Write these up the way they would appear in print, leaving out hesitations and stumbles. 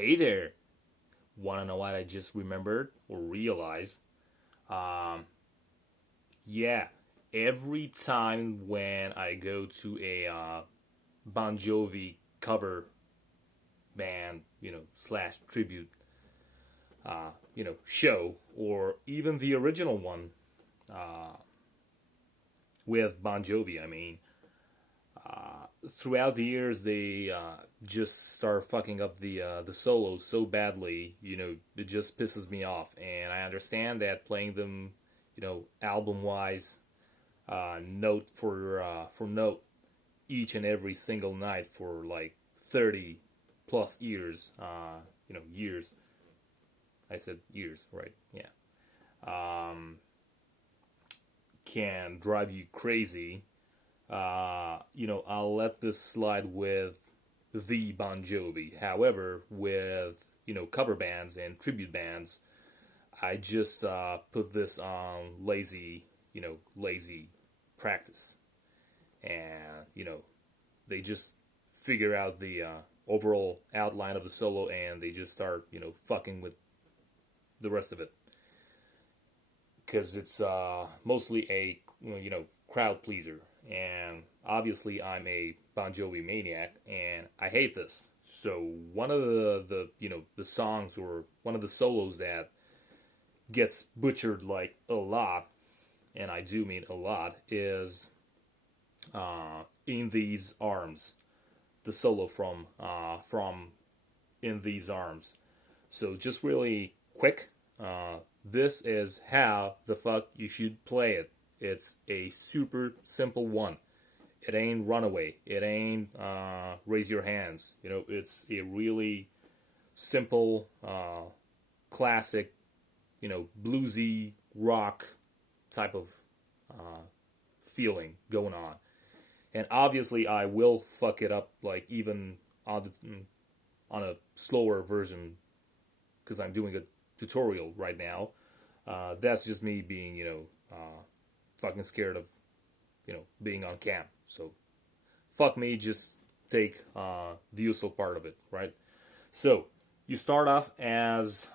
Hey there! Wanna know what I just remembered or realized? Um, yeah, every time when I go to a Bon Jovi cover band, slash tribute, show, or even the original one with Bon Jovi, throughout the years they just start fucking up the solos so badly. It just pisses me off, and I understand that playing them, album wise, note for note, each and every single night for like 30 plus years. Years. I said years, right? Yeah. Um, can drive you crazy. I'll let this slide with the Bon Jovi. However, with cover bands and tribute bands, I just put this on lazy practice, and they just figure out the overall outline of the solo, and they just start fucking with the rest of it because it's mostly a crowd pleaser, and obviously I'm a Bon Jovi maniac, and I hate this. So one of the songs, or one of the solos that gets butchered like a lot, and I do mean a lot, is "In These Arms," the solo from "In These Arms." So just really quick, this is how the fuck you should play it. It's a super simple one. It ain't Runaway. It ain't Raise Your Hands. It's a really simple, classic, bluesy rock type of feeling going on. And obviously, I will fuck it up, like even on a slower version, because I'm doing a tutorial right now. That's just me being, fucking scared of, being on cam. So, fuck me, just take the useful part of it, right? So, you start off as,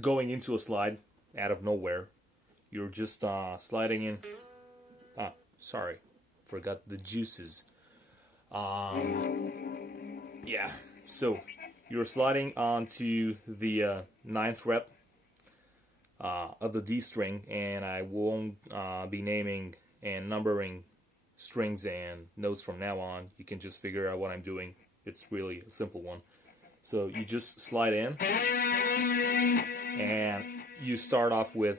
going into a slide out of nowhere. You're just sliding in. Ah, sorry, forgot the juices. Yeah, so you're sliding onto the ninth fret of the D string, and I won't be naming and numbering strings and notes from now on. You can just figure out what I'm doing. It's really a simple one. So you just slide in, and you start off with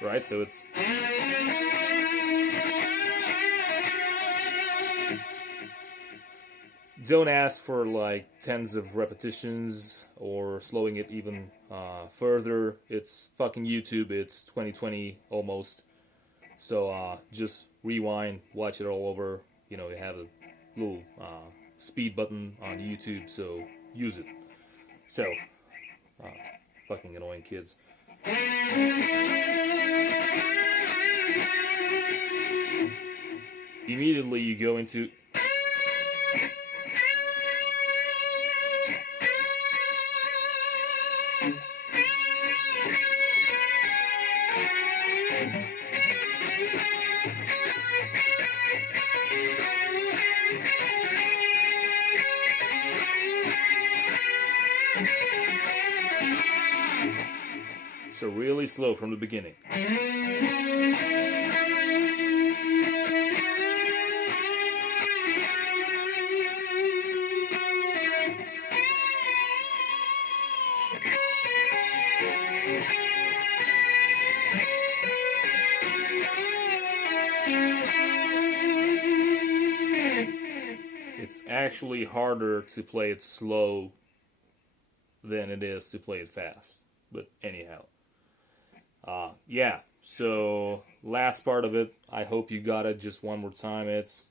right. So it's don't ask for like tens of repetitions or slowing it even further. It's fucking YouTube. It's 2020 almost. So just rewind, watch it all over. You have a little speed button on YouTube, so use it. So, uh, fucking annoying kids. Immediately you go into so really slow from the beginning. It's actually harder to play it slow than it is to play it fast. But anyhow. Yeah, so last part of it, I hope you got it just one more time. It's.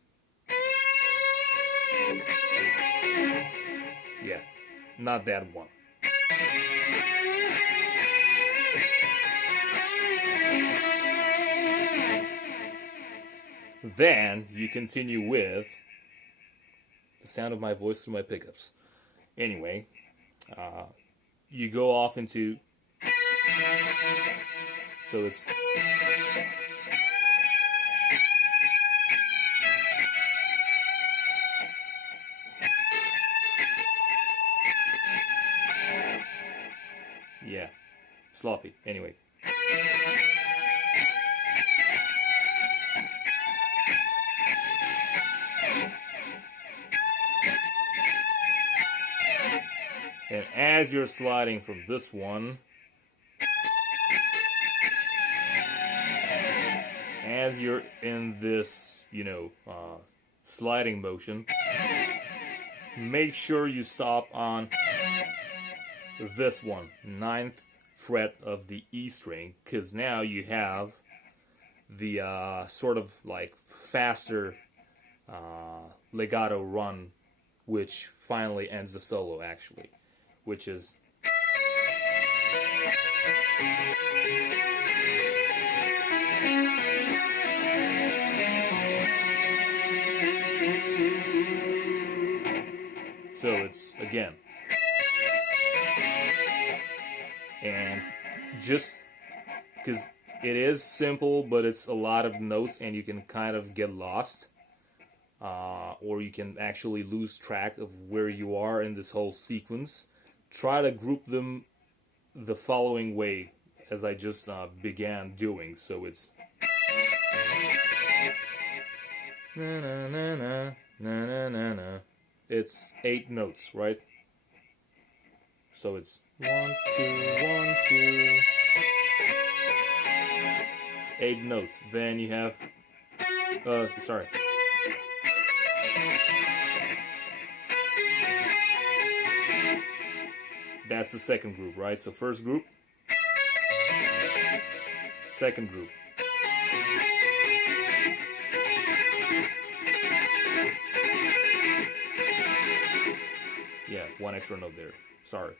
Yeah, not that one. then you continue with the sound of my voice through my pickups. Anyway, you go off into, so it's, yeah, sloppy. Anyway. And as you're sliding from this one, as you're in this, sliding motion, make sure you stop on this one, 9th fret of the E string, because now you have the sort of like faster legato run, which finally ends the solo actually, which is so it's again. And just because it is simple, but it's a lot of notes and you can kind of get lost, or you can actually lose track of where you are in this whole sequence. Try to group them the following way as I just began doing. So it's na na na na na na na na. It's 8 notes, right? So it's 1, 2, 1, 2. 8 notes. Then you have sorry. That's the second group, right? So first group, second group. Yeah, one extra note there. Sorry.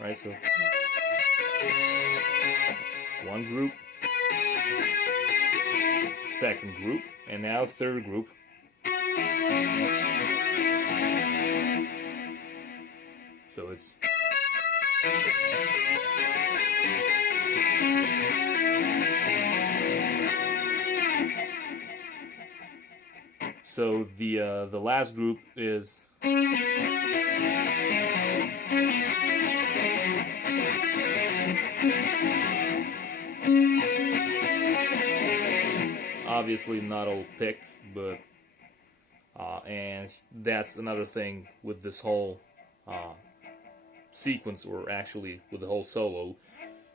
Right, so one group, second group, and now third group. So it's so the last group is obviously not all picked, but and that's another thing with this whole sequence, or actually with the whole solo.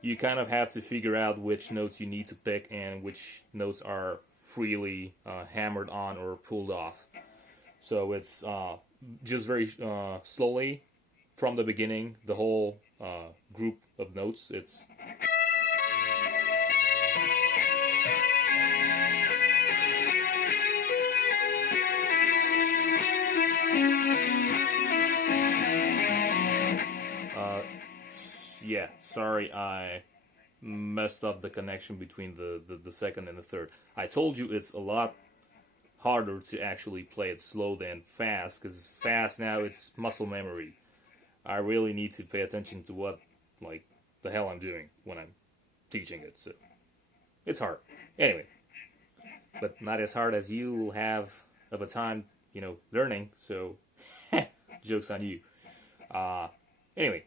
You kind of have to figure out which notes you need to pick and which notes are freely hammered on or pulled off. So it's just very slowly from the beginning, the whole group of notes. It's yeah, sorry, I messed up the connection between the second and the third. I told you it's a lot harder to actually play it slow than fast, because fast now it's muscle memory. I really need to pay attention to what, like, the hell I'm doing when I'm teaching it, so it's hard. Anyway, but not as hard as you will have of a time, learning, so joke's on you. Anyway.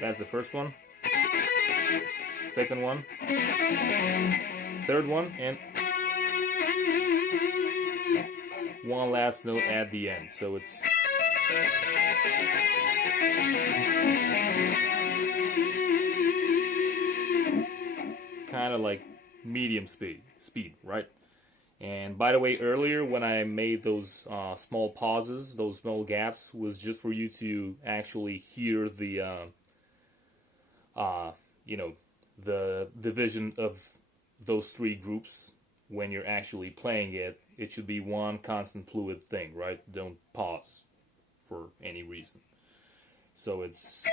That's the first one, second one, third one, and one last note at the end. So it's kind of like medium speed, right? And by the way, earlier when I made those small pauses, those small gaps, was just for you to actually hear the, you know, the division of those three groups when you're actually playing it. It should be one constant fluid thing, right? Don't pause for any reason. So it's.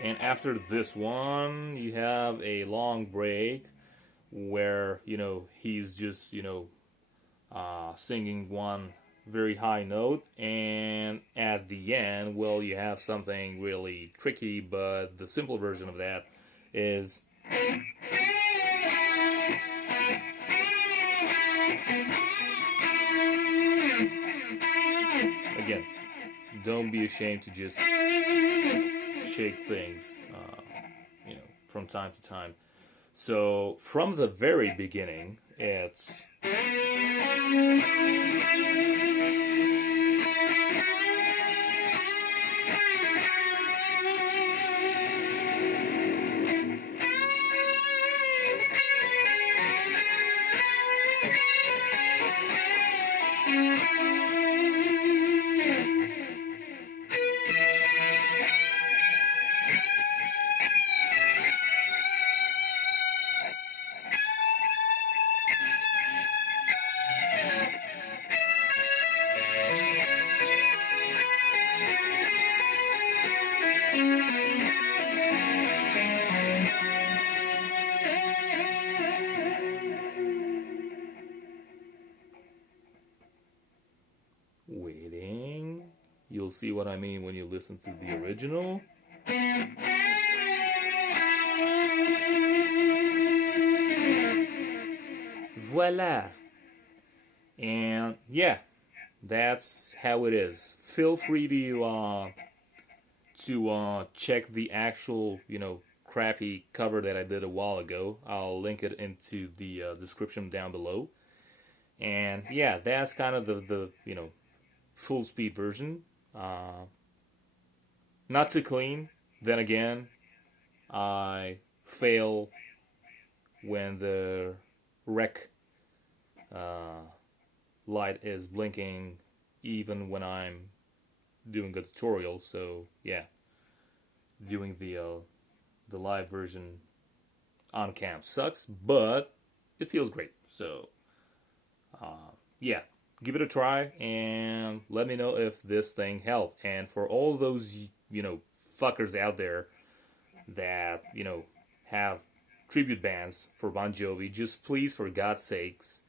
And after this one, you have a long break where, he's just, singing one very high note. And at the end, well, you have something really tricky, but the simple version of that is. Again, don't be ashamed to just shake things, from time to time. So from the very beginning, it's. Waiting. You'll see what I mean when you listen to the original. Voila. And yeah, that's how it is. Feel free to check the actual, crappy cover that I did a while ago. I'll link it into the description down below. And yeah, that's kind of the full speed version. Not too clean. Then again, I fail when the rec light is blinking, even when I'm doing a tutorial. So yeah, doing the live version on cam sucks, but it feels great. So yeah, give it a try and let me know if this thing helped. And for all those fuckers out there that have tribute bands for Bon Jovi, just please, for God's sakes,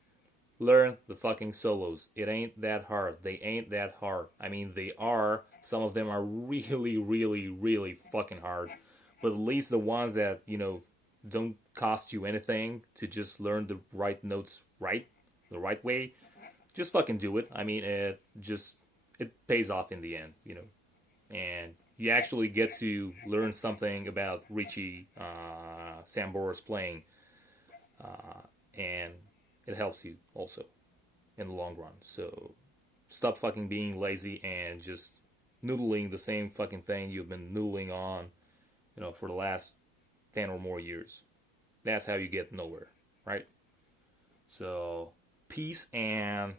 learn the fucking solos. It ain't that hard. They ain't that hard. I mean, they are. Some of them are really, really, really fucking hard. But at least the ones that, don't cost you anything to just learn the right notes the right way, just fucking do it. I mean, it pays off in the end, And you actually get to learn something about Richie Sambora's playing. And it helps you also in the long run. So stop fucking being lazy and just noodling the same fucking thing you've been noodling on, for the last 10 or more years. That's how you get nowhere, right? So peace and,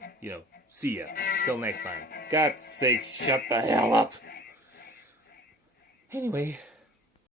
see ya. Till next time. God's sake, shut the hell up. Anyway.